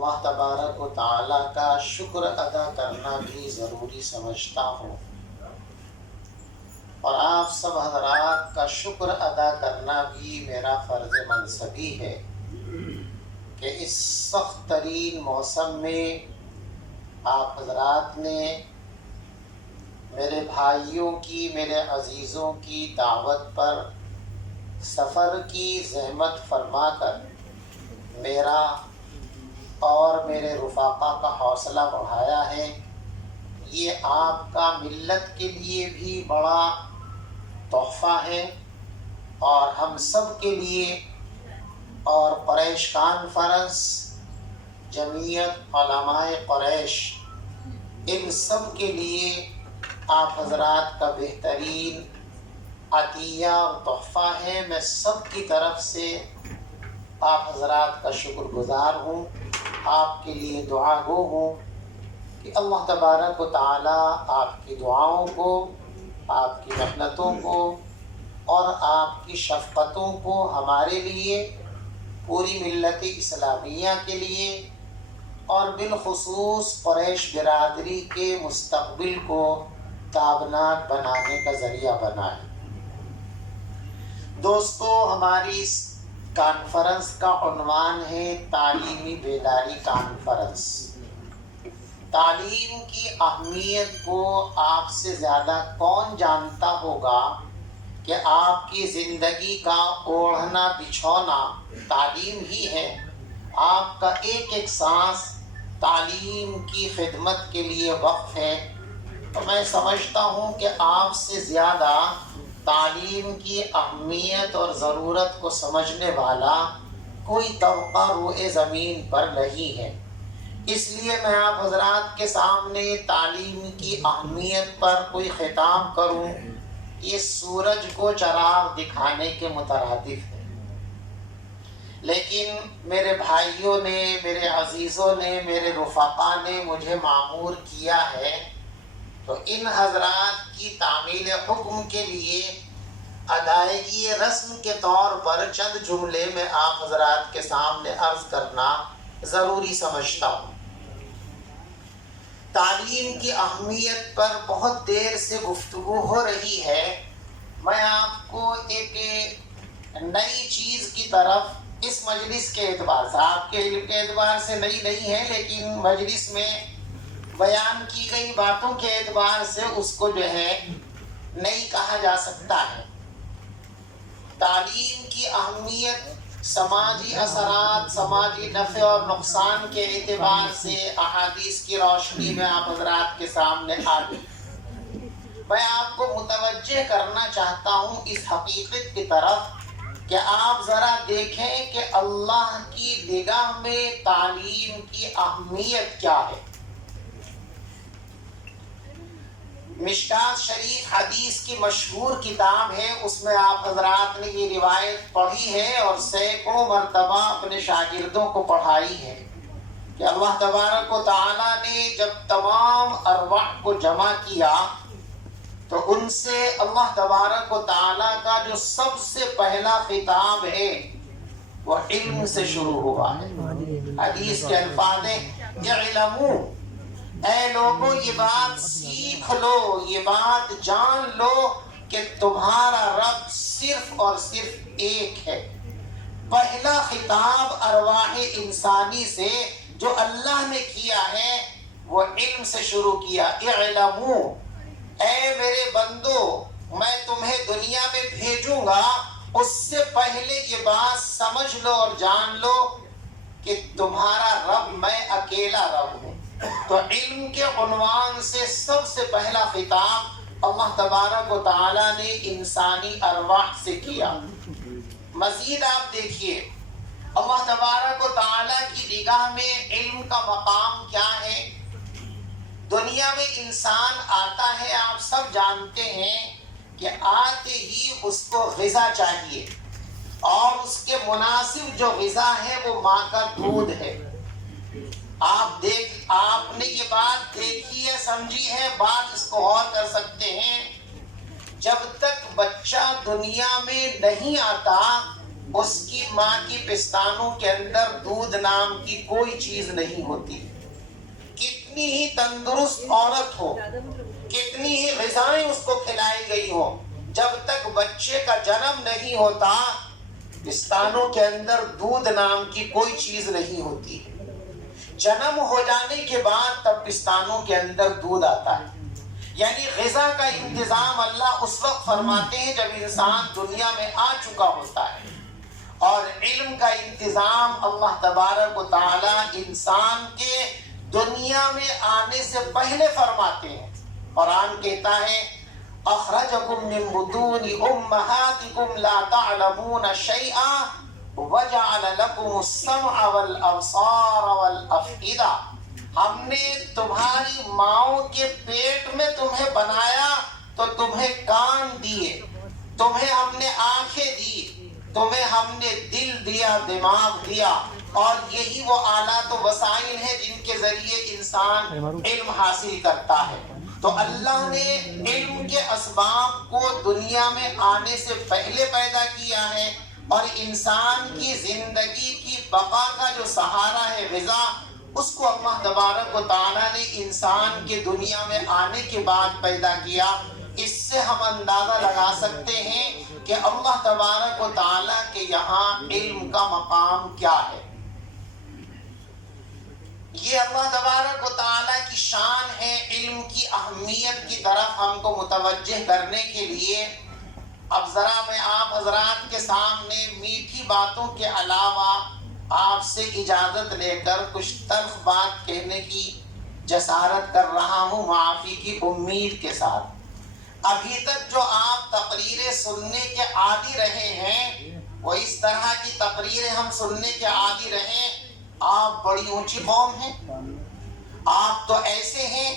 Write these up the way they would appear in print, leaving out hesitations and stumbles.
اللہ تبارک و تعالیٰ کا شکر ادا کرنا بھی ضروری سمجھتا ہوں، اور آپ سب حضرات کا شکر ادا کرنا بھی میرا فرض منصبی ہے کہ اس سخت ترین موسم میں آپ حضرات نے میرے بھائیوں کی، میرے عزیزوں کی دعوت پر سفر کی زحمت فرما کر میرا اور میرے رفاقا کا حوصلہ بڑھایا ہے۔ یہ آپ کا ملت کے لیے بھی بڑا تحفہ ہے، اور ہم سب کے لیے، اور قریش کانفرنس، جمعیت علماء قریش، ان سب کے لیے آپ حضرات کا بہترین عطیہ اور تحفہ ہے۔ میں سب کی طرف سے آپ حضرات کا شکر گزار ہوں، آپ کے لیے دعا گو ہوں کہ اللہ تبارک و تعالیٰ آپ کی دعاؤں کو، آپ کی محنتوں کو اور آپ کی شفقتوں کو ہمارے لیے، پوری ملت اسلامیہ کے لیے، اور بالخصوص قریش برادری کے مستقبل کو تابناک بنانے کا ذریعہ بنائے۔ دوستو، ہماری اس کانفرنس کا عنوان ہے تعلیمی بیداری کانفرنس۔ تعلیم کی اہمیت کو آپ سے زیادہ کون جانتا ہوگا کہ آپ کی زندگی کا اوڑھنا بچھونا تعلیم ہی ہے۔ آپ کا ایک ایک سانس تعلیم کی خدمت کے لیے وقف ہے۔ تو میں سمجھتا ہوں کہ آپ سے زیادہ تعلیم کی اہمیت اور ضرورت کو سمجھنے والا کوئی طبقہ روئے زمین پر نہیں ہے۔ اس لیے میں آپ حضرات کے سامنے تعلیم کی اہمیت پر کوئی خطاب کروں، یہ سورج کو چراغ دکھانے کے مترادف ہے۔ لیکن میرے بھائیوں نے، میرے عزیزوں نے، میرے رفقا نے مجھے مامور کیا ہے، تو ان حضرات کی تعمیل حکم کے لیے ادائیگی رسم کے طور پر چند جملے میں آپ حضرات کے سامنے عرض کرنا ضروری سمجھتا ہوں۔ تعلیم کی اہمیت پر بہت دیر سے گفتگو ہو رہی ہے۔ میں آپ کو ایک نئی چیز کی طرف اس مجلس کے اعتبار سے، آپ کے علم کے اعتبار سے نئی نہیں ہے، لیکن مجلس میں بیان کی گئی باتوں کے اعتبار سے اس کو جو ہے نئی کہا جا سکتا ہے۔ تعلیم کی اہمیت سماجی اثرات، سماجی نفع اور نقصان کے اعتبار سے احادیث کی روشنی میں آپ حضرات کے سامنے آتی۔ میں آپ کو متوجہ کرنا چاہتا ہوں اس حقیقت کی طرف کہ آپ ذرا دیکھیں کہ اللہ کی نگاہ میں تعلیم کی اہمیت کیا ہے۔ مشکات شریف حدیث کی مشہور کتاب ہے، اس میں آپ حضرات نے یہ روایت پڑھی ہے اور سینکڑوں مرتبہ اپنے شاگردوں کو پڑھائی ہے کہ اللہ تبارک و تعالیٰ نے جب تمام ارواح کو جمع کیا تو ان سے اللہ تبارک و تعالیٰ کا جو سب سے پہلا خطاب ہے وہ علم سے شروع ہوا ہے۔ حدیث کے الفاظ ہیں اعلموا، اے لوگوں یہ بات سیکھ لو، یہ بات جان لو کہ تمہارا رب صرف اور صرف ایک ہے۔ پہلا خطاب ارواح انسانی سے جو اللہ نے کیا ہے وہ علم سے شروع کیا۔ اعلموا، اے میرے بندو، میں تمہیں دنیا میں بھیجوں گا، اس سے پہلے یہ بات سمجھ لو اور جان لو کہ تمہارا رب میں اکیلا رب ہوں۔ تو علم کے عنوان سے سب سے پہلا خطاب اللہ تبارک و تعالیٰ نے انسانی ارواح سے کیا۔ مزید آپ دیکھیے اللہ تبارک و تعالیٰ کی نگاہ میں علم کا مقام کیا ہے۔ دنیا میں انسان آتا ہے، آپ سب جانتے ہیں کہ آتے ہی اس کو غذا چاہیے، اور اس کے مناسب جو غذا ہے وہ ماں کا دودھ ہے۔ آپ نے یہ بات دیکھی ہے، سمجھی ہے، بات اس کو غور کر سکتے ہیں۔ جب تک بچہ دنیا میں نہیں آتا اس کی ماں کی پستانوں کے اندر دودھ نام کی کوئی چیز نہیں ہوتی. کتنی ہی تندرست عورت ہو، کتنی ہی غذائیں اس کو کھلائی گئی ہو، جب تک بچے کا جنم نہیں ہوتا پستانوں کے اندر دودھ نام کی کوئی چیز نہیں ہوتی. جنم ہو جانے کے بعد تب پستانوں کے اندر دودھ آتا ہے. یعنی غذا کا انتظام اللہ اس وقت فرماتے ہیں جب انسان دنیا میں آ چکا ہوتا ہے، اور علم کا انتظام اللہ تبارک و تعالی انسان کے دنیا میں آنے سے پہلے فرماتے ہیں. قرآن کہتا ہے اخرجکم من بطون امہاتکم لا تعلمون شیئا وجعل لکم السمع والابصار والافئدہ. ہم نے تمہاری ماؤں کے پیٹ میں تمہیں بنایا تو تمہیں کان دیے، تمہیں ہم نے آنکھیں دی، تمہیں ہم نے دل دیا، دماغ دیا، اور یہی وہ آلات و وسائل ہیں جن کے ذریعے انسان علم حاصل کرتا ہے. تو اللہ نے علم کے اسباب کو دنیا میں آنے سے پہلے پیدا کیا ہے، اور انسان کی زندگی کی بقا کا جو سہارا ہے غذا، اس کو اللہ تبارک و تعالیٰ نے انسان کے دنیا میں آنے کے بعد پیدا کیا. اس سے ہم اندازہ لگا سکتے ہیں کہ اللہ تبارک و تعالیٰ کے یہاں علم کا مقام کیا ہے. یہ اللہ تبارک و تعالیٰ کی شان ہے. علم کی اہمیت کی طرف ہم کو متوجہ کرنے کے لیے اب ذرا میں آپ حضرات کے سامنے میٹھی باتوں کے علاوہ آپ سے اجازت لے کر کچھ تلخ بات کہنے کی جسارت کر رہا ہوں، معافی کی امید کے ساتھ. ابھی تک جو آپ تقریریں سننے کے عادی رہے ہیں، وہ اس طرح کی تقریریں ہم سننے کے عادی رہے. آپ بڑی اونچی قوم ہیں، آپ تو ایسے ہیں،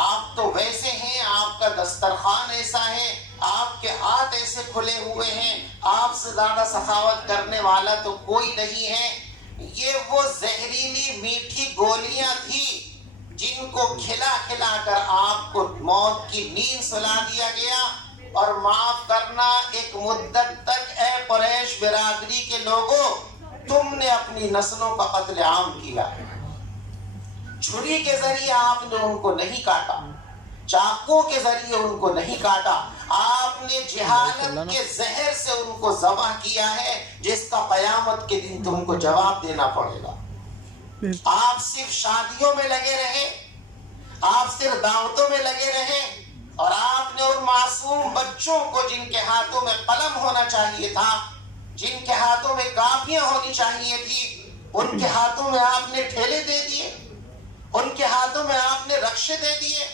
آپ تو ویسے ہیں، آپ کا دسترخوان ایسا ہے، آپ کے ہاتھ ایسے کھلے ہوئے ہیں، آپ سے زیادہ سخاوت کرنے والا تو کوئی نہیں ہے. یہ وہ زہریلی میٹھی گولیاں تھی جن کو کھلا کھلا کر آپ کو موت کی نیند سلا دیا گیا. اور معاف کرنا، ایک مدت تک اے قریش برادری کے لوگوں تم نے اپنی نسلوں کا قتل عام کیا. چھری کے ذریعے آپ نے ان کو نہیں کاٹا، چاقوں کے ذریعے ان کو نہیں کاٹا، آپ نے جہالت کے زہر سے ان کو ذبح کیا ہے، جس کا قیامت کے دن تم کو جواب دینا پڑے گا. آپ صرف شادیوں میں لگے رہے، آپ صرف دعوتوں میں لگے رہے، اور آپ نے ان معصوم بچوں کو جن کے ہاتھوں میں قلم ہونا چاہیے تھا، جن کے ہاتھوں میں کاپیاں ہونی چاہیے تھی، ان کے ہاتھوں میں آپ نے ٹھیلے دے دیے، ان کے ہاتھوں میں آپ نے رکشے دے دیے.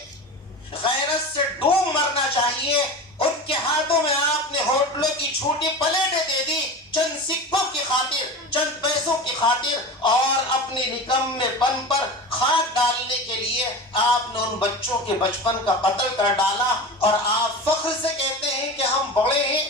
غیرت سے ڈوب مرنا چاہیے، ان کے ہاتھوں میں آپ نے ہوٹلوں کی چھوٹی پلیٹیں دے دی، چند سکوں کی خاطر، چند پیسوں کی خاطر، اور اپنی نکمے پن پر خاک ڈالنے کے لیے آپ نے ان بچوں کے بچپن کا قتل کر ڈالا. اور آپ فخر سے کہتے ہیں کہ ہم بڑے ہیں.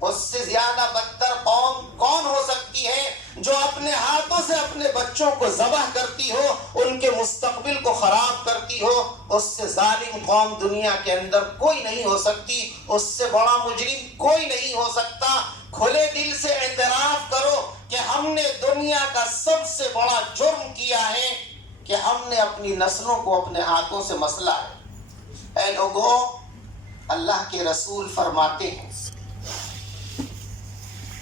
اس سے زیادہ بدتر قوم کون ہو سکتی ہے جو اپنے ہاتھوں سے اپنے بچوں کو ذبح کرتی ہو، ان کے مستقبل کو خراب کرتی ہو. اس سے ظالم قوم دنیا کے اندر کوئی نہیں ہو سکتی، اس سے بڑا مجرم کوئی نہیں ہو سکتا. کھلے دل سے اعتراف کرو کہ ہم نے دنیا کا سب سے بڑا جرم کیا ہے کہ ہم نے اپنی نسلوں کو اپنے ہاتھوں سے مسلا ہے. اے لوگو، اللہ کے رسول فرماتے ہیں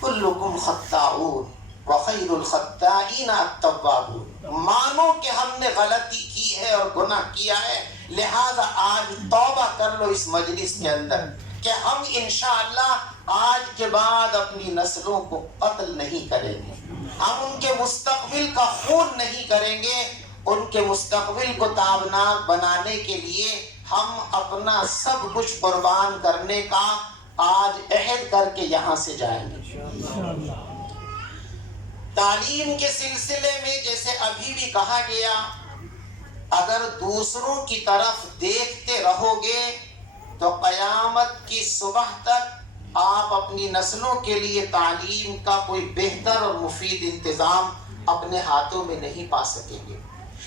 کلکم خطاؤون وخیر الخطائین التوابون. مانو کہ ہم نے غلطی کی ہے اور گناہ کیا ہے، لہذا آج توبہ کر لو اس مجلس کے اندر کہ ہم انشاءاللہ آج کے بعد اپنی نسلوں کو قتل نہیں کریں گے، ہم ان کے مستقبل کا خون نہیں کریں گے. ان کے مستقبل کو تابناک بنانے کے لیے ہم اپنا سب کچھ قربان کرنے کا آج عہد کر کے یہاں سے جائیں گے. تعلیم کے سلسلے میں جیسے ابھی بھی کہا گیا، اگر دوسروں کی طرف دیکھتے رہو گے تو قیامت کی صبح تک آپ اپنی نسلوں کے لیے تعلیم کا کوئی بہتر اور مفید انتظام اپنے ہاتھوں میں نہیں پا سکیں گے.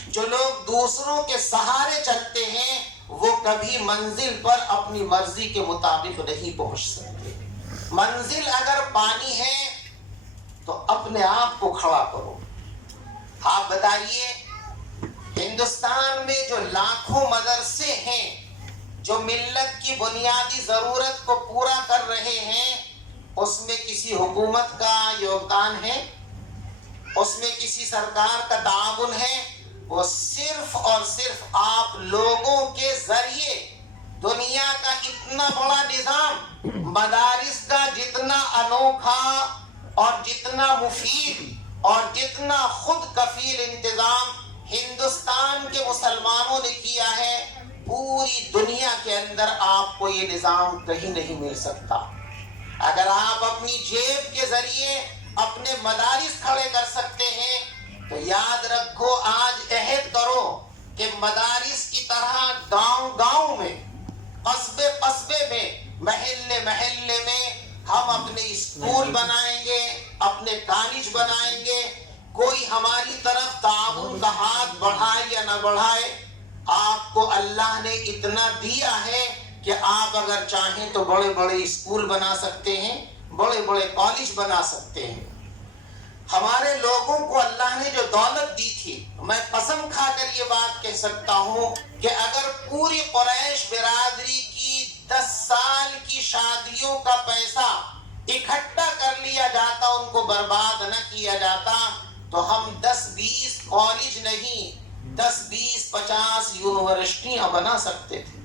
جو لوگ دوسروں کے سہارے چلتے ہیں وہ کبھی منزل پر اپنی مرضی کے مطابق نہیں پہنچ سکتے. منزل اگر پانی ہے تو اپنے آپ کو کھڑا کرو. آپ بتائیے ہندوستان میں جو لاکھوں مدرسے ہیں جو ملت کی بنیادی ضرورت کو پورا کر رہے ہیں، اس میں کسی حکومت کا یوگدان ہے؟ اس میں کسی سرکار کا تعاون ہے؟ وہ صرف اور صرف آپ لوگوں کے ذریعے دنیا کا اتنا بڑا نظام، مدارس کا جتنا انوکھا اور جتنا مفید اور جتنا خود کفیل انتظام ہندوستان کے مسلمانوں نے کیا ہے، پوری دنیا کے اندر آپ کو یہ نظام کہیں نہیں مل سکتا. اگر آپ اپنی جیب کے ذریعے اپنے مدارس کھڑے کر سکتے ہیں تو یاد رکھو، آج عہد کرو کہ مدارس کی طرح گاؤں گاؤں میں، قصبے قصبے میں، محلے محلے میں ہم اپنے اسکول بنائیں گے، اپنے کالج بنائیں گے. کوئی ہماری طرف تعاون کا ہاتھ بڑھائے یا نہ بڑھائے، آپ کو اللہ نے اتنا دیا ہے کہ آپ اگر چاہیں تو بڑے بڑے اسکول بنا سکتے ہیں، بڑے بڑے کالج بنا سکتے ہیں. ہمارے لوگوں کو اللہ نے جو دولت دی تھی، میں قسم کھا کر یہ بات کہہ سکتا ہوں کہ اگر پوری قریش برادری کی 10 سال کی شادیوں کا پیسہ اکٹھا کر لیا جاتا، ان کو برباد نہ کیا جاتا، تو ہم 10-20 کالج نہیں، 10-20-50 یونیورسٹیاں بنا سکتے تھے.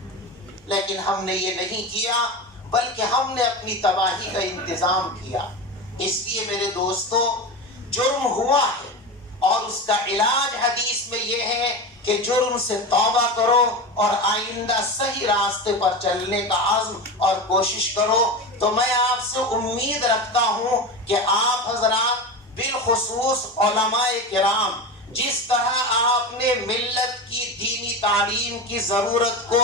لیکن ہم نے یہ نہیں کیا، بلکہ ہم نے اپنی تباہی کا انتظام کیا. اس لیے میرے دوستو، جرم ہوا ہے اور اس کا علاج حدیث میں یہ ہے کہ جرم سے توبہ کرو اور آئندہ صحیح راستے پر چلنے کا عزم اور کوشش کرو. تو میں آپ سے امید رکھتا ہوں کہ آپ حضرات، بالخصوص علماء کرام، جس طرح آپ نے ملت کی دینی تعلیم کی ضرورت کو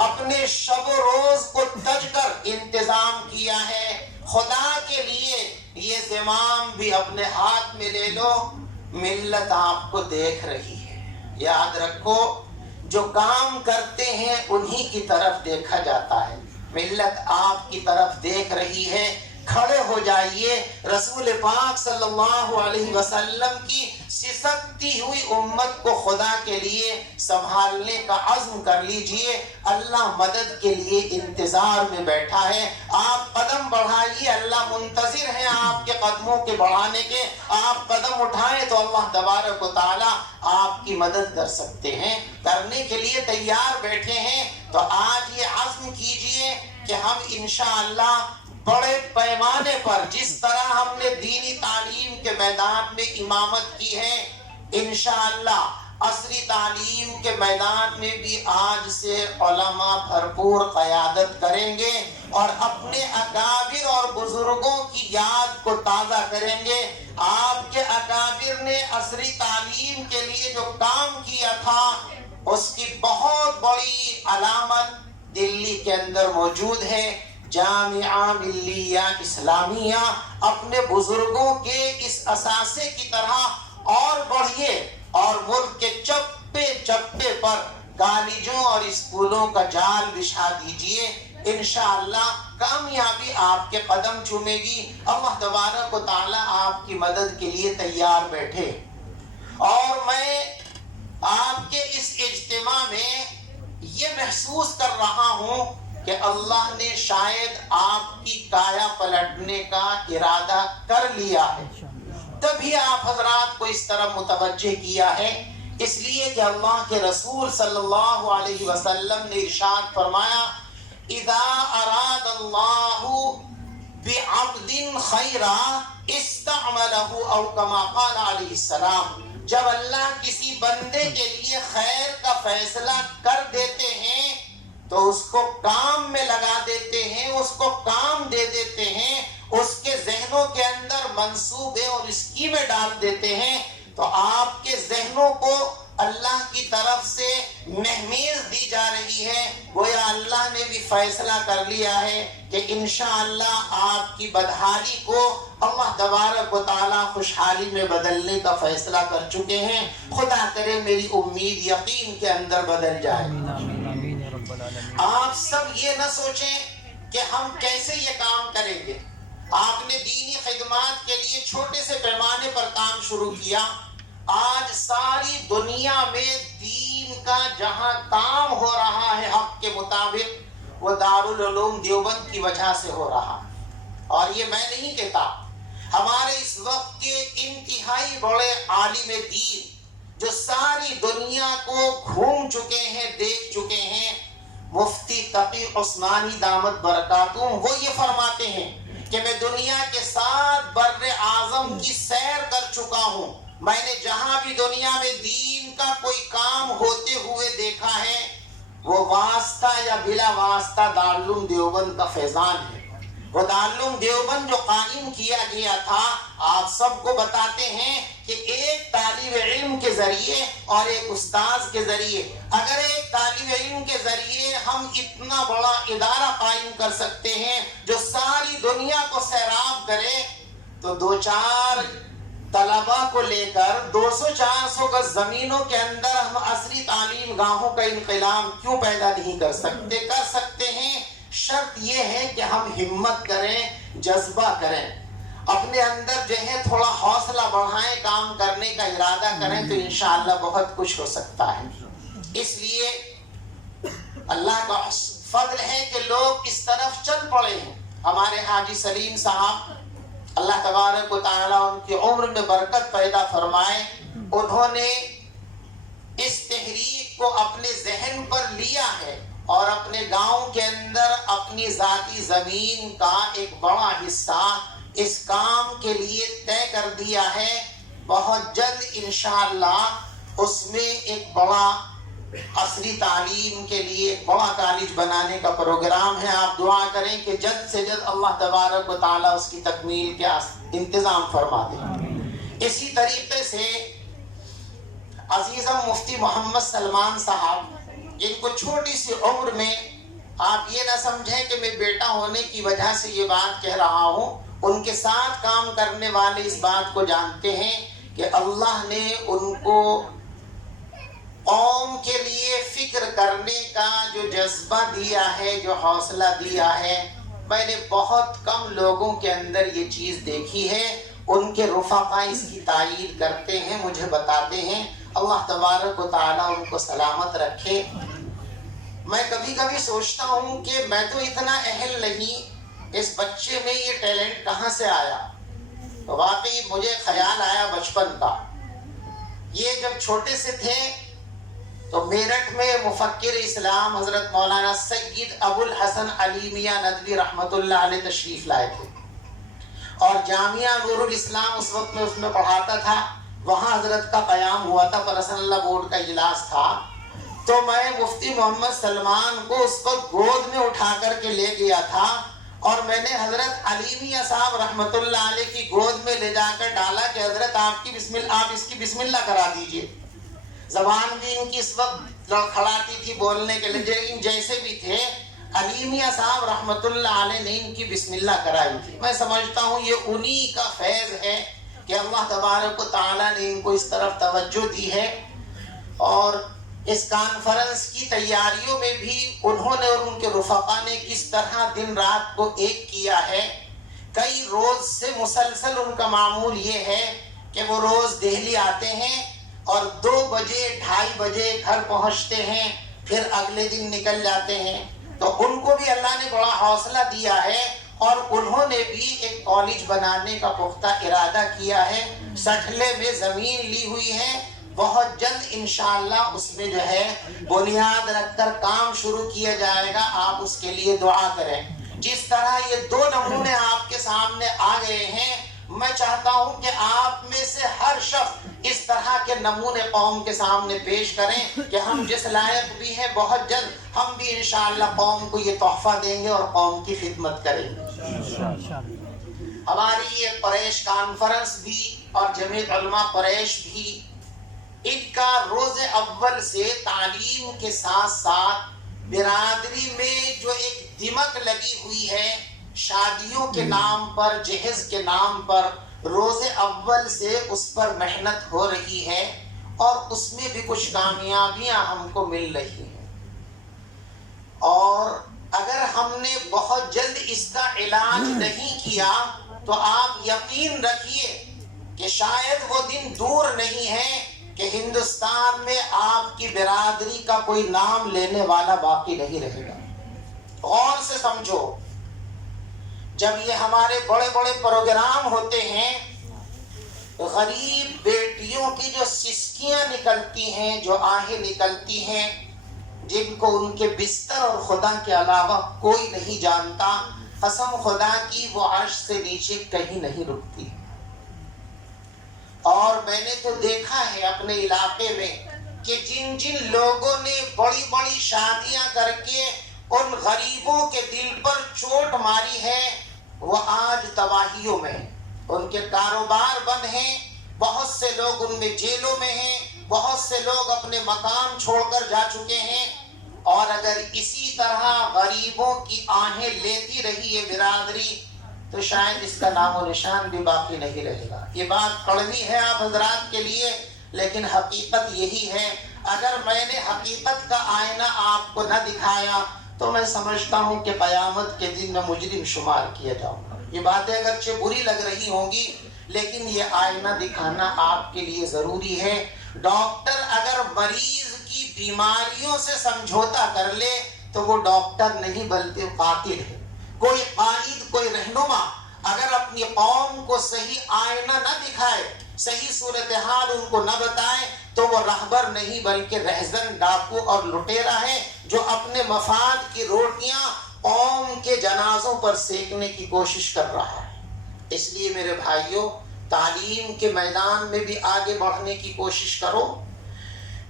اپنے شب و روز کو تج کر انتظام کیا ہے، خدا کے لیے یہ زمام بھی اپنے ہاتھ میں لے لو. ملت آپ کو دیکھ رہی ہے. یاد رکھو، جو کام کرتے ہیں انہی کی طرف دیکھا جاتا ہے. ملت آپ کی طرف دیکھ رہی ہے. کھڑے ہو جائیے، رسول پاک صلی اللہ علیہ وسلم کی سسکتی ہوئی امت کو خدا کے لیے سنبھالنے کا عزم کر لیجئے. اللہ مدد کے لیے انتظار میں بیٹھا ہے. آپ قدم بڑھائیے، اللہ منتظر ہے آپ کے قدموں کے بڑھانے کے. آپ قدم اٹھائیں تو اللہ تبارک و تعالی آپ کی مدد کر سکتے ہیں، کرنے کے لیے تیار بیٹھے ہیں. تو آج یہ عزم کیجئے کہ ہم انشاءاللہ بڑے پیمانے پر، جس طرح ہم نے دینی تعلیم کے میدان میں امامت کی ہے، انشاءاللہ عصری تعلیم کے میدان میں بھی آج سے علماء بھرپور قیادت کریں گے اور اپنے اکابر اور بزرگوں کی یاد کو تازہ کریں گے. آپ کے اکابر نے عصری تعلیم کے لیے جو کام کیا تھا، اس کی بہت بڑی علامت دلی کے اندر موجود ہے. جامعہ ملیہ اسلامیہ اپنے بزرگوں کے اس اثاثے کی طرح اور بڑھیے اور ملک کے چپے چپے پر کالجوں اور اسکولوں کا جال بچھا دیجئے. انشاءاللہ کامیابی آپ کے قدم چومے گی. اللہ تبارک و تعالی آپ کی مدد کے لیے تیار بیٹھے. اور میں آپ کے اس اجتماع میں یہ محسوس کر رہا ہوں کہ اللہ نے شاید آپ کی کایا پلٹنے کا ارادہ کر لیا ہے، تبھی آپ حضرات کو اس طرح متوجہ کیا ہے. اس لیے کہ اللہ کے رسول صلی اللہ علیہ وسلم نے ارشاد فرمایا، اذا اراد اللہ بعبد خیرا استعملہ، او کما قال علیہ السلام. جب اللہ کسی بندے کے لیے خیر کا فیصلہ کر دیتے ہیں تو اس کو کام میں لگا دیتے ہیں، اس کو کام دے دیتے ہیں، اس کے ذہنوں کے اندر منصوبے اور اسکیمیں ڈال دیتے ہیں. تو آپ کے ذہنوں کو اللہ کی طرف سے مہمیز دی جا رہی ہے. گویا اللہ نے بھی فیصلہ کر لیا ہے کہ انشاءاللہ آپ کی بدحالی کو اللہ تبارک و تعالی خوشحالی میں بدلنے کا فیصلہ کر چکے ہیں. خدا کرے میری امید یقین کے اندر بدل جائے. آپ سب یہ نہ سوچیں کہ ہم کیسے یہ کام کریں گے. آپ نے دینی خدمات کے لیے چھوٹے سے پیمانے پر کام شروع کیا. آج ساری دنیا میں دین کا جہاں کام ہو رہا ہے حق کے مطابق وہ دارالعلوم دیوبند کی وجہ سے ہو رہا. اور یہ میں نہیں کہتا، ہمارے اس وقت کے انتہائی بڑے عالم دین جو ساری دنیا کو گھوم چکے ہیں، دیکھ چکے ہیں، مفتی تقی عثمانی دامت برکاتہم، وہ یہ فرماتے ہیں کہ میں دنیا کے 7 بر اعظم کی سیر کر چکا ہوں. میں نے جہاں بھی دنیا میں دین کا کوئی کام ہوتے ہوئے دیکھا ہے وہ واسطہ یا بلا واسطہ دارالعلوم دیوبند کا فیضان ہے. وہ دارالعلوم دیوبند جو قائم کیا گیا تھا، آپ سب کو بتاتے ہیں کہ ایک طالب علم کے ذریعے اور ایک استاذ کے ذریعے، اگر ایک طالب علم کے ذریعے ہم اتنا بڑا ادارہ قائم کر سکتے ہیں جو ساری دنیا کو سیراب کرے، تو 2-4 طلباء کو لے کر 200-400 گز زمینوں کے اندر ہم عصری تعلیم گاہوں کا انقلاب کیوں پیدا نہیں کر سکتے؟ کر سکتے ہیں. شرط یہ ہے کہ ہم ہمت کریں، جذبہ کریں، اپنے اندر جو ہے تھوڑا حوصلہ بڑھائیں، کام کرنے کا ارادہ کریں تو انشاءاللہ بہت کچھ ہو سکتا ہے. اس لیے اللہ کا فضل ہے کہ لوگ اس طرف چل پڑے ہیں. ہمارے حاجی سلیم صاحب، اللہ تبارک و تعالیٰ ان کی عمر میں برکت پیدا فرمائے، انہوں نے اس تحریک کو اپنے ذہن پر لیا ہے اور اپنے گاؤں کے اندر اپنی ذاتی زمین کا ایک بڑا حصہ اس کام کے لیے طے کر دیا ہے. بہت جلد انشاءاللہ اس میں ایک بڑا عصری تعلیم کے لیے ایک بڑا کالج بنانے کا پروگرام ہے. آپ دعا کریں کہ جلد سے جلد اللہ تبارک و تعالیٰ اس کی تکمیل کے انتظام فرما دے. اسی طریقے سے عزیزم مفتی محمد سلمان صاحب، جن کو چھوٹی سی عمر میں، آپ یہ نہ سمجھیں کہ میں بیٹا ہونے کی وجہ سے یہ بات کہہ رہا ہوں، ان کے ساتھ کام کرنے والے اس بات کو جانتے ہیں کہ اللہ نے ان کو قوم کے لیے فکر کرنے کا جو جذبہ دیا ہے، جو حوصلہ دیا ہے، میں نے بہت کم لوگوں کے اندر یہ چیز دیکھی ہے. ان کے رفقا اس کی تائید کرتے ہیں، مجھے بتاتے ہیں. اللہ تبارک و تعالیٰ ان کو سلامت رکھے. میں کبھی کبھی سوچتا ہوں کہ میں تو اتنا اہل نہیں، اس بچے میں یہ ٹیلنٹ کہاں سے آیا؟ تو واقعی مجھے خیال آیا بچپن کا. یہ جب چھوٹے سے تھے تو میرٹھ میں مفکر اسلام حضرت مولانا سید ابو الحسن علی میاں ندوی رحمۃ اللہ علیہ تشریف لائے تھے، اور جامعہ نور الاسلام اس وقت میں اس میں پڑھاتا تھا. وہاں حضرت کا قیام ہوا تھا، پرسنل اللہ بورڈ کا اجلاس تھا. تو میں مفتی محمد سلمان کو اس وقت گود میں اٹھا کر کے لے گیا تھا، اور میں نے حضرت علی میاں صاحب رحمۃ اللہ علیہ کی گود میں لے جا کر ڈالا کہ حضرت آپ اس کی بسم اللہ کرا دیجئے. زبان بھی ان کی اس وقت لڑکھڑاتی تھی بولنے کے لیے، لیکن جیسے بھی تھے علی میاں صاحب رحمۃ اللہ علیہ نے ان کی بسم اللہ کرائی تھی. میں سمجھتا ہوں یہ انہی کا فیض ہے کہ اللہ تبارک و تعالیٰ نے ان کو اس طرف توجہ دی ہے. اور اس کانفرنس کی تیاریوں میں بھی انہوں نے اور ان کے رفقا نے کس طرح دن رات کو ایک کیا ہے. کئی روز سے مسلسل ان کا معمول یہ ہے کہ وہ روز دہلی آتے ہیں اور 2 بجے 2:30 بجے گھر پہنچتے ہیں، پھر اگلے دن نکل جاتے ہیں. تو ان کو بھی اللہ نے بڑا حوصلہ دیا ہے، اور انہوں نے بھی ایک کالج بنانے کا پختہ ارادہ کیا ہے. سٹھلے میں زمین لی ہوئی ہے، بہت جلد انشاءاللہ اس میں جو ہے بنیاد رکھ کر کام شروع کیا جائے گا. آپ اس کے لیے دعا کریں. جس طرح یہ 2 نمونے آپ کے سامنے آ گئے ہیں، میں چاہتا ہوں کہ آپ میں سے ہر شخص اس طرح کے نمونے قوم کے سامنے پیش کریں کہ ہم جس لائق بھی ہیں بہت جلد ہم بھی انشاءاللہ قوم کو یہ تحفہ دیں گے اور قوم کی خدمت کریں گے. ہماری یہ قریش کانفرنس بھی اور جمعیت علماء قریش بھی، ان کا روز اول سے تعلیم کے ساتھ ساتھ برادری میں جو ایک دمک لگی ہوئی ہے، شادیوں کے نام پر، جہیز کے نام پر، روز اول سے اس پر محنت ہو رہی ہے، اور اس میں بھی کچھ کامیابیاں ہم کو مل رہی ہیں. اور اگر ہم نے بہت جلد اس کا علاج نہیں کیا تو آپ یقین رکھیے کہ شاید وہ دن دور نہیں ہے کہ ہندوستان میں آپ کی برادری کا کوئی نام لینے والا باقی نہیں رہے گا۔ غور سے سمجھو، جب یہ ہمارے بڑے بڑے پروگرام ہوتے ہیں، غریب بیٹیوں کی جو سسکیاں نکلتی ہیں، جو آہیں نکلتی ہیں، جن کو ان کے بستر اور خدا کے علاوہ کوئی نہیں جانتا، قسم خدا کی وہ عرش سے نیچے کہیں نہیں رکتی۔ اور میں نے تو دیکھا ہے اپنے علاقے میں کہ جن جن لوگوں نے بڑی بڑی شادیاں کر کے ان غریبوں کے دل پر چوٹ ماری ہے، وہ آج تباہیوں میں، ان کے کاروبار بند ہیں، بہت سے لوگ ان میں جیلوں میں ہیں، بہت سے لوگ اپنے مکان چھوڑ کر جا چکے ہیں۔ اور اگر اسی طرح غریبوں کی آہیں لیتی رہی یہ برادری تو شاید اس کا نام و نشان بھی باقی نہیں رہے گا۔ یہ بات کڑوی ہے آپ حضرات کے لیے، لیکن حقیقت یہی ہے۔ اگر میں نے حقیقت کا آئینہ آپ کو نہ دکھایا تو میں سمجھتا ہوں کہ قیامت کے دن میں مجرم شمار کیا جاؤں گا۔ یہ باتیں اگرچہ بری لگ رہی ہوں گی، لیکن یہ آئینہ دکھانا آپ کے لیے ضروری ہے۔ ڈاکٹر اگر مریض کی بیماریوں سے سمجھوتا کر لے تو وہ ڈاکٹر نہیں بلکہ قاتل ہے۔ کوئی قائد، کوئی رہنما اگر اپنی قوم کو صحیح آئینہ نہ دکھائے، صحیح صورتحال ان کو نہ بتائے تو وہ رہبر نہیں بلکہ رہزن، ڈاکو اور لٹیرا ہے جو اپنے مفاد کی روٹیاں قوم کے جنازوں پر سینکنے کی کوشش کر رہا ہے۔ اس لیے میرے بھائیوں، تعلیم کے میدان میں بھی آگے بڑھنے کی کوشش کرو۔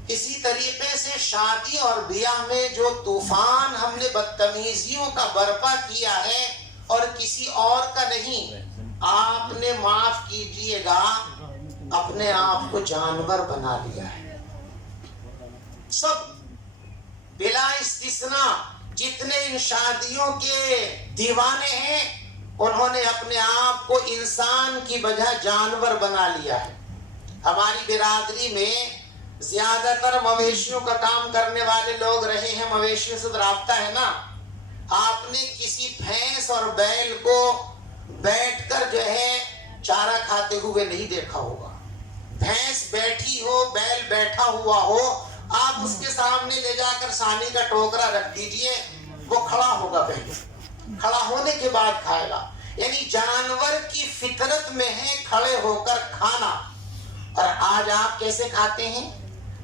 اسی طریقے سے شادی اور بیاہ میں جو طوفان ہم نے بدتمیزیوں کا برپا کیا ہے اور کسی اور کا نہیں، آپ نے معاف کیجئے گا اپنے آپ کو جانور بنا لیا ہے۔ سب بلا استثناء جتنے ان شادیوں کے دیوانے ہیں انہوں نے اپنے آپ کو انسان کی بجائے جانور بنا لیا ہے۔ ہماری برادری میں زیادہ تر مویشیوں کا کام کرنے والے لوگ رہے ہیں، مویشیوں سے رابطہ ہے نا۔ آپ نے کسی بھینس اور بیل کو بیٹھ کر جو ہے چارہ کھاتے ہوئے نہیں دیکھا ہوگا۔ بھینس بیٹھی ہو، بیل بیٹھا ہوا ہو، آپ اس کے سامنے لے جا کر سانی کا ٹوکرا رکھ دیجئے، وہ کھڑا ہوگا، پہلے کھڑا ہونے کے بعد کھائے گا۔ یعنی جانور کی فطرت میں ہے کھڑے ہو کر کھانا۔ اور آج آپ کیسے کھاتے ہیں؟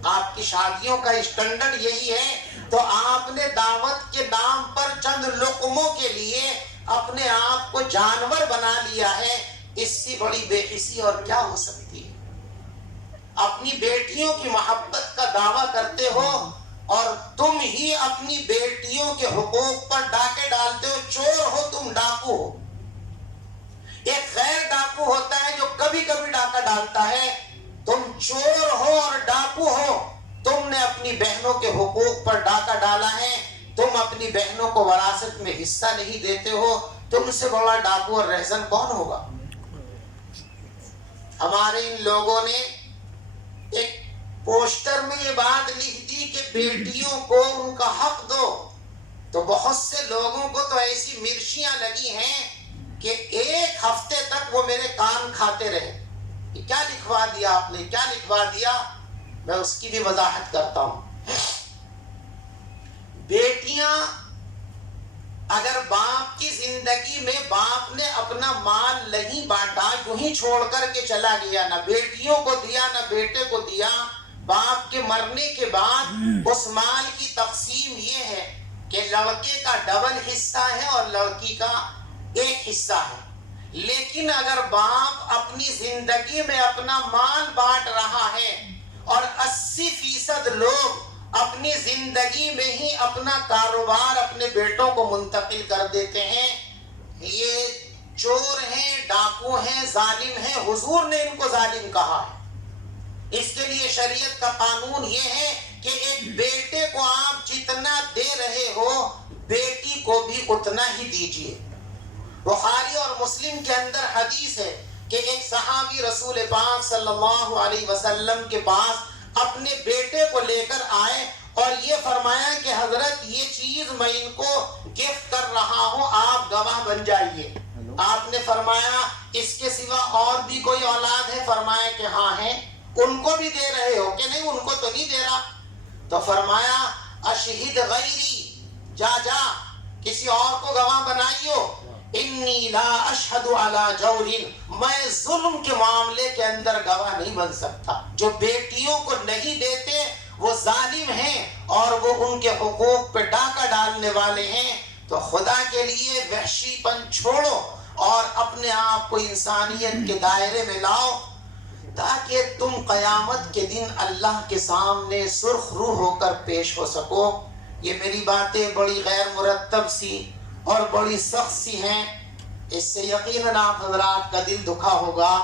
آپ کی شادیوں کا اسٹینڈرڈ یہی ہے، تو آپ نے دعوت کے نام پر چند لقموں کے لیے اپنے آپ کو جانور بنا لیا ہے۔ اس سے بڑی بے حسی اور کیا ہو سکتی ہے؟ اپنی بیٹیوں کی محبت کا دعویٰ کرتے ہو اور تم ہی اپنی بیٹیوں کے حقوق پر ڈاکے ڈالتے ہو۔ چور ہو تم، ڈاکو ہو۔ ایک غیر ڈاکو ہوتا ہے جو کبھی کبھی ڈاکہ ڈالتا ہے، تم چور ہو اور ڈاکو ہو۔ تم نے اپنی بہنوں کے حقوق پر ڈاکہ ڈالا ہے، تم اپنی بہنوں کو وراثت میں حصہ نہیں دیتے ہو۔ تم سے بڑا ڈاکو اور رہزن کون ہوگا؟ ہمارے ان لوگوں نے ایک پوسٹر میں یہ بات لکھ دی کہ بیٹیوں کو ان کا حق دو، تو بہت سے لوگوں کو تو ایسی مرچیاں لگی ہیں کہ ایک ہفتے تک وہ میرے کان کھاتے رہے۔ یہ کیا لکھوا دیا آپ نے، کیا لکھوا دیا؟ میں اس کی بھی وضاحت کرتا ہوں۔ بیٹیاں اگر باپ کی زندگی میں باپ نے اپنا مال نہیں بانٹا، یوں ہی چھوڑ کر کے چلا گیا، نہ بیٹیوں کو دیا نہ بیٹے کو دیا، باپ کے مرنے کے بعد اس مال کی تقسیم یہ ہے کہ لڑکے کا ڈبل حصہ ہے اور لڑکی کا ایک حصہ ہے۔ لیکن اگر باپ اپنی زندگی میں اپنا مال بانٹ رہا ہے اور 80% لوگ اپنی زندگی میں ہی اپنا کاروبار اپنے بیٹوں کو منتقل کر دیتے ہیں، یہ چور ہیں، ڈاکو ہیں، ظالم ہیں۔ حضور نے ان کو ظالم کہا ہے۔ اس کے لیے شریعت کا قانون یہ ہے کہ ایک بیٹے کو آپ جتنا دے رہے ہو بیٹی کو بھی اتنا ہی دیجیے۔ بخاری اور مسلم کے اندر حدیث ہے کہ ایک صحابی رسول پاک صلی اللہ علیہ وسلم کے پاس اپنے بیٹے کو لے کر آئے اور یہ فرمایا کہ حضرت یہ چیز میں ان کو گفٹ کر رہا ہوں، آپ گواہ بن جائیے۔ آپ نے فرمایا اس کے سوا اور بھی کوئی اولاد ہے؟ فرمایا کہ ہاں ہے۔ ان کو بھی دے رہے ہو کہ نہیں؟ ان کو تو نہیں دے رہا۔ تو فرمایا اشہد غیری، جا کسی اور کو گواہ بنائیو، انی لا اشہد علی جور، میں ظلم کے معاملے کے اندر گواہ نہیں بن سکتا۔ جو بیٹیوں کو نہیں دیتے وہ ظالم ہیں اور وہ ان کے حقوق پہ ڈاکہ ڈالنے والے ہیں۔ تو خدا کے لیے وحشی پن چھوڑو اور اپنے آپ کو انسانیت کے دائرے میں لاؤ، تاکہ تم قیامت کے دن اللہ کے سامنے سرخ روح ہو کر پیش ہو سکو۔ یہ میری باتیں بڑی غیر مرتب سی اور بڑی سخت سی ہیں، اس سے یقیناً آپ حضرات کا دل دکھا ہوگا،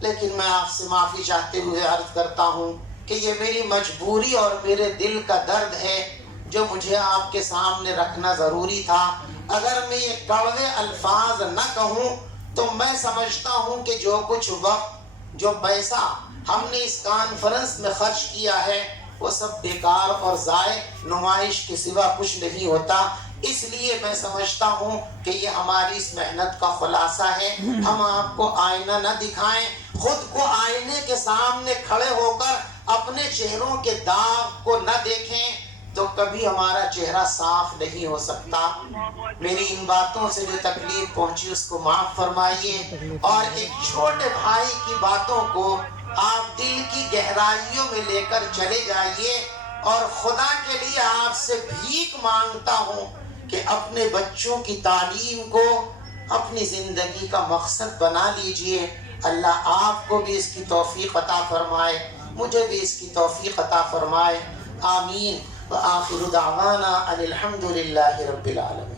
لیکن میں آپ سے معافی چاہتے ہوئے عرض کرتا ہوں کہ یہ میری مجبوری اور میرے دل کا درد ہے جو مجھے آپ کے سامنے رکھنا ضروری تھا۔ اگر میں یہ کڑوے الفاظ نہ کہوں تو میں سمجھتا ہوں کہ جو کچھ وقت، جو پیسہ ہم نے اس کانفرنس میں خرچ کیا ہے وہ سب بیکار اور ضائع، نمائش کے سوا کچھ نہیں ہوتا۔ اس لیے میں سمجھتا ہوں کہ یہ ہماری اس محنت کا خلاصہ ہے۔ ہم آپ کو آئینہ نہ دکھائیں، خود کو آئینے کے سامنے کھڑے ہو کر اپنے چہروں کے داغ کو نہ دیکھیں تو کبھی ہمارا چہرہ صاف نہیں ہو سکتا۔ میری ان باتوں سے جو تکلیف پہنچی اس کو معاف فرمائیے، اور ایک چھوٹے بھائی کی باتوں کو آپ دل کی گہرائیوں میں لے کر چلے جائیے، اور خدا کے لیے آپ سے بھیک مانگتا ہوں کہ اپنے بچوں کی تعلیم کو اپنی زندگی کا مقصد بنا لیجئے۔ اللہ آپ کو بھی اس کی توفیق عطا فرمائے، مجھے بھی اس کی توفیق عطا فرمائے، آمین۔ وآخر دعوانا ان الحمد للہ رب العالمین۔